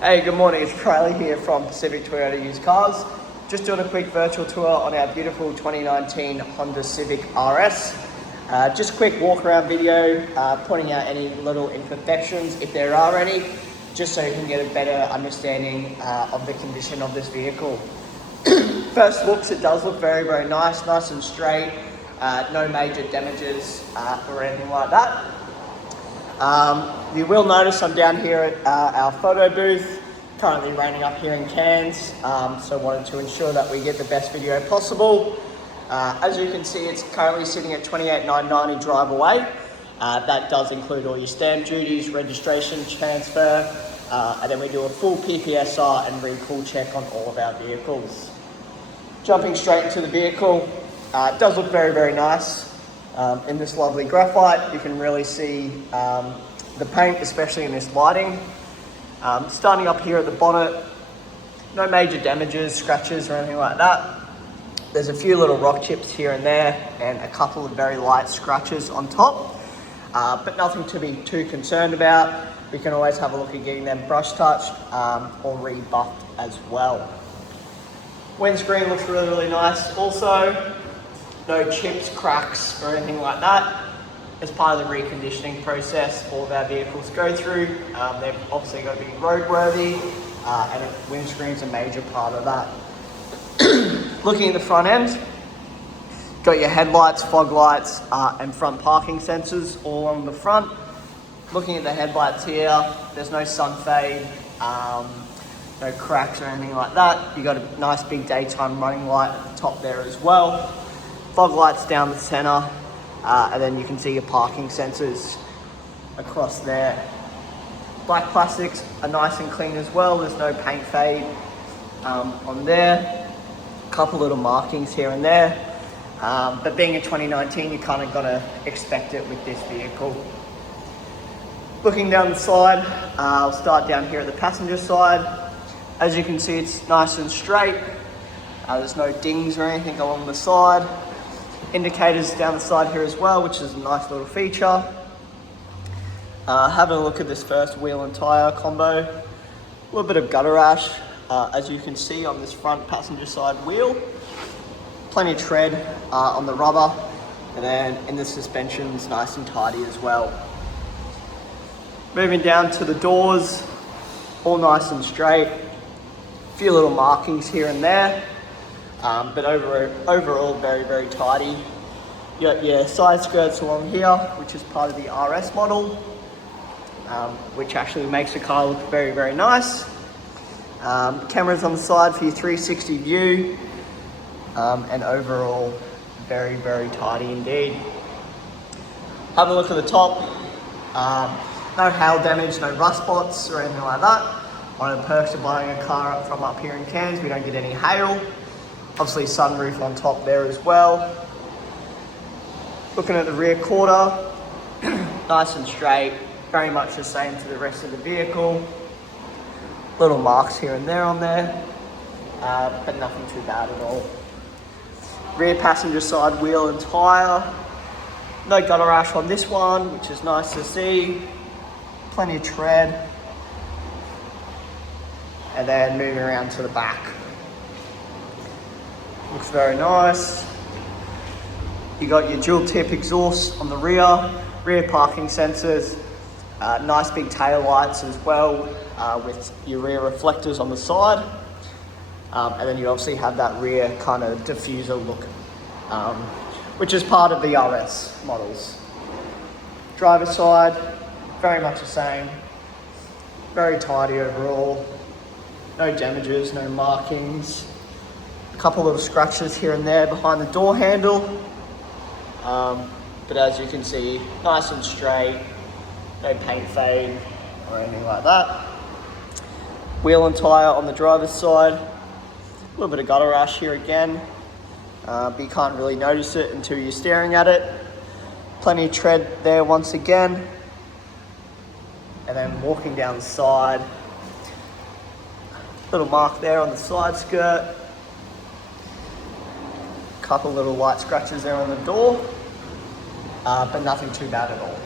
Hey, good morning. It's Riley here from Pacific Toyota Used Cars. Just doing a quick virtual tour on our beautiful 2019 Honda Civic Rs. Just a quick walk around video, pointing out any little imperfections, if there are any, just so you can get a better understanding of the condition of this vehicle. First looks, it does look very, very nice and straight. No major damages or anything like that. You will notice I'm down here at our photo booth, currently raining up here in Cairns, so wanted to ensure that we get the best video possible. As you can see, it's currently sitting at $28,990 drive away. That does include all your stamp duties, registration, transfer, and then we do a full PPSR and recall check on all of our vehicles. Jumping straight into the vehicle, it does look very, very nice. In this lovely graphite, you can really see the paint, especially in this lighting. Starting up here at the bonnet, no major damages, scratches or anything like that. There's a few little rock chips here and there and a couple of very light scratches on top, but nothing to be too concerned about. We can always have a look at getting them brush touched or rebuffed as well. Windscreen looks really, really nice also. No chips, cracks or anything like that. As part of the reconditioning process all of our vehicles go through, they've obviously got to be roadworthy, and a windscreen's a major part of that. Looking at the front end, got your headlights, fog lights, and front parking sensors all on the front. Looking at the headlights here, there's no sun fade, no cracks or anything like that. You got a nice big daytime running light at the top there as well. Fog lights down the center, and then you can see your parking sensors across there. Black plastics are nice and clean as well. There's no paint fade on there. A couple little markings here and there, but being a 2019, you kind of got to expect it with this vehicle. Looking down the side, I'll start down here at the passenger side. As you can see, it's nice and straight. There's no dings or anything along the side. Indicators down the side here as well, which is a nice little feature. Having a look at this first wheel and tyre combo. A little bit of gutter rash, as you can see on this front passenger side wheel. Plenty of tread on the rubber, and then in the suspension's nice and tidy as well. Moving down to the doors, all nice and straight. A few little markings here and there. But overall very, very tidy. You got your side skirts along here, which is part of the RS model, which actually makes the car look very, very nice. Cameras on the side for your 360 view, and overall very, very tidy indeed. Have a look at the top. No hail damage, no rust spots or anything like that. One of the perks of buying a car from up here in Cairns, we don't get any hail. Obviously sunroof on top there as well. Looking at the rear quarter, nice and straight, very much the same to the rest of the vehicle. Little marks here and there on there, but nothing too bad at all. Rear passenger side wheel and tyre. No gutter rash on this one, which is nice to see. Plenty of tread. And then moving around to the back. Looks very nice. You got your dual tip exhaust on the rear parking sensors, nice big tail lights as well, with your rear reflectors on the side. And then you obviously have that rear kind of diffuser look, which is part of the RS models. Driver side, very much the same. Very tidy overall. No damages, no markings. A couple little scratches here and there behind the door handle, but as you can see, nice and straight, no paint fade or anything like that. Wheel and tyre on the driver's side, a little bit of gutter rash here again, but you can't really notice it until you're staring at it. Plenty of tread there once again, and then walking down the side, little mark there on the side skirt. Couple little light scratches there on the door, but nothing too bad at all.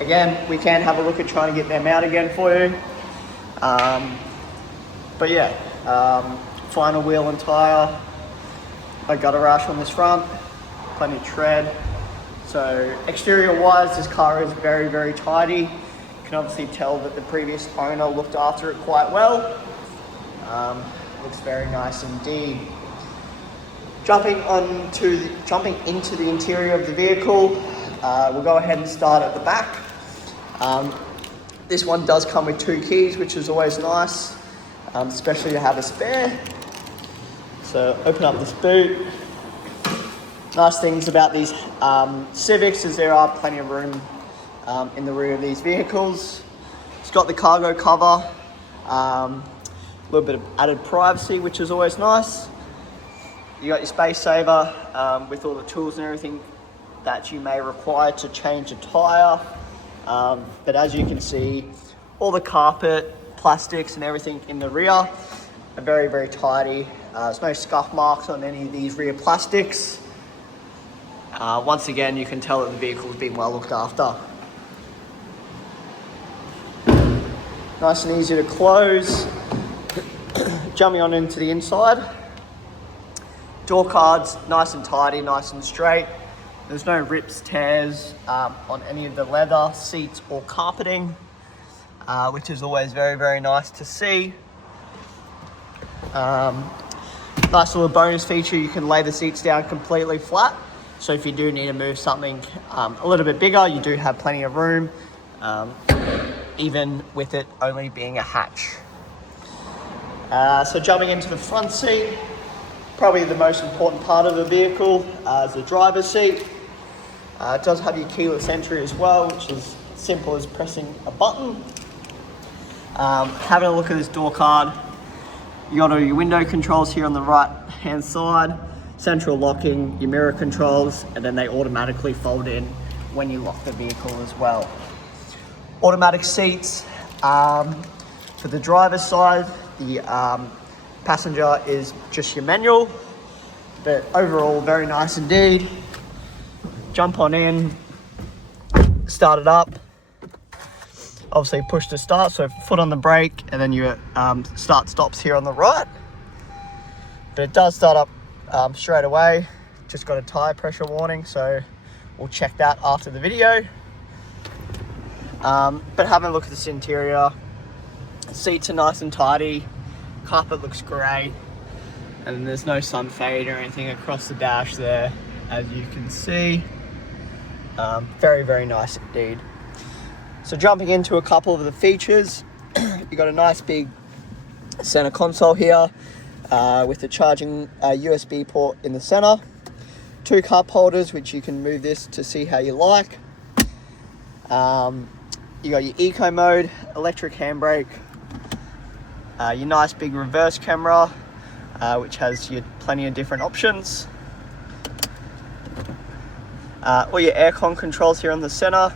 Again, we can have a look at trying to get them out again for you. But yeah, final wheel and tyre. No gutter rash on this front, plenty of tread. So exterior wise, this car is very, very tidy. You can obviously tell that the previous owner looked after it quite well. Looks very nice indeed. Jumping into the interior of the vehicle, we'll go ahead and start at the back. This one does come with 2 keys, which is always nice, especially to have a spare. So open up this boot. Nice things about these Civics is there are plenty of room in the rear of these vehicles. It's got the cargo cover, a little bit of added privacy, which is always nice. You got your space saver with all the tools and everything that you may require to change a tyre. But as you can see, all the carpet, plastics and everything in the rear are very, very tidy. There's no scuff marks on any of these rear plastics. Once again, you can tell that the vehicle's been well looked after. Nice and easy to close. Jumping on into the inside. Door cards, nice and tidy, nice and straight. There's no rips, tears on any of the leather, seats or carpeting, which is always very, very nice to see. Nice little bonus feature, you can lay the seats down completely flat. So if you do need to move something a little bit bigger, you do have plenty of room, even with it only being a hatch. So jumping into the front seat, probably the most important part of the vehicle is the driver's seat. It does have your keyless entry as well, which is simple as pressing a button. Having a look at this door card, you got all your window controls here on the right hand side, central locking, your mirror controls, and then they automatically fold in when you lock the vehicle as well. Automatic seats. For the driver's side, the passenger is just your manual, but overall very nice indeed. Jump on in, start it up. Obviously push to start, so foot on the brake, and then your start stops here on the right. But it does start up straight away. Just got a tire pressure warning, so we'll check that after the video. But having a look at this interior, seats are nice and tidy, carpet looks great, and there's no sun fade or anything across the dash there, as you can see. Very, very nice indeed. So jumping into a couple of the features, you got a nice big center console here with the charging USB port in the center, 2 cup holders which you can move this to see how you like. You got your eco mode, electric handbrake, your nice big reverse camera, which has your plenty of different options. All your aircon controls here on the center.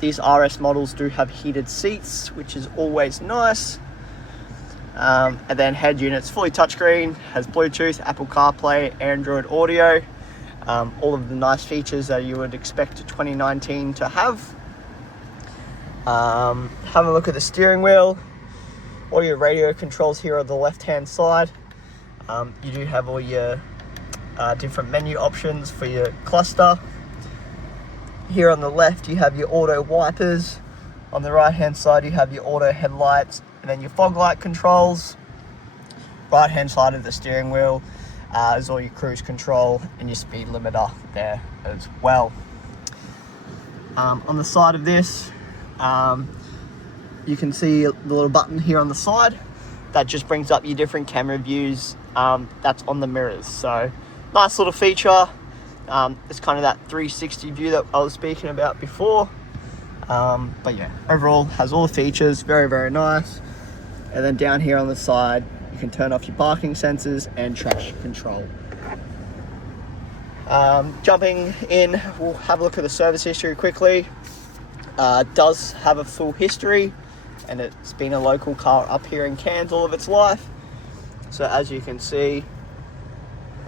These RS models do have heated seats, which is always nice. And then head units, fully touchscreen, has Bluetooth, Apple CarPlay, Android Audio, all of the nice features that you would expect a 2019 to have. Have a look at the steering wheel. All your radio controls here on the left hand side. You do have all your different menu options for your cluster. Here on the left you have your auto wipers. On the right hand side you have your auto headlights, and then your fog light controls. Right hand side of the steering wheel is all your cruise control and your speed limiter there as well. On the side of this, you can see the little button here on the side that just brings up your different camera views that's on the mirrors. So nice little feature. It's kind of that 360 view that I was speaking about before. But yeah, overall has all the features, very, very nice. And then down here on the side, you can turn off your parking sensors and traction control. Jumping in, we'll have a look at the service history quickly. Does have a full history, and it's been a local car up here in Cairns all of its life. So as you can see,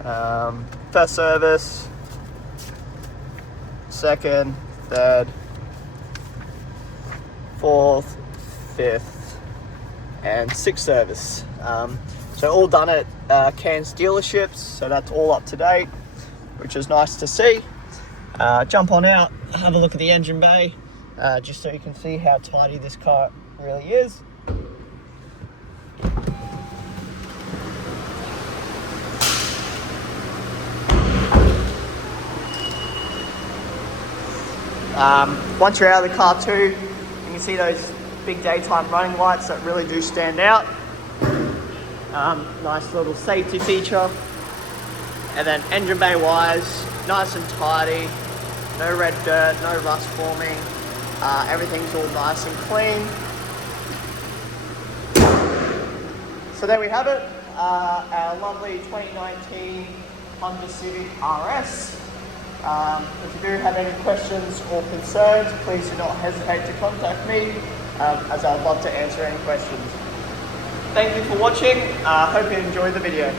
first service, second, third, fourth, fifth, and 6 service. So all done at Cairns dealerships, so that's all up to date, which is nice to see. Jump on out, have a look at the engine bay, just so you can see how tidy this car really is. Once you're out of the car too, you can see those big daytime running lights that really do stand out. Nice little safety feature. And then engine bay wise, nice and tidy, no red dirt, no rust forming, everything's all nice and clean. So there we have it, our lovely 2019 Honda Civic Rs. If you do have any questions or concerns, please do not hesitate to contact me, as I'd love to answer any questions. Thank you for watching. Hope you enjoyed the video.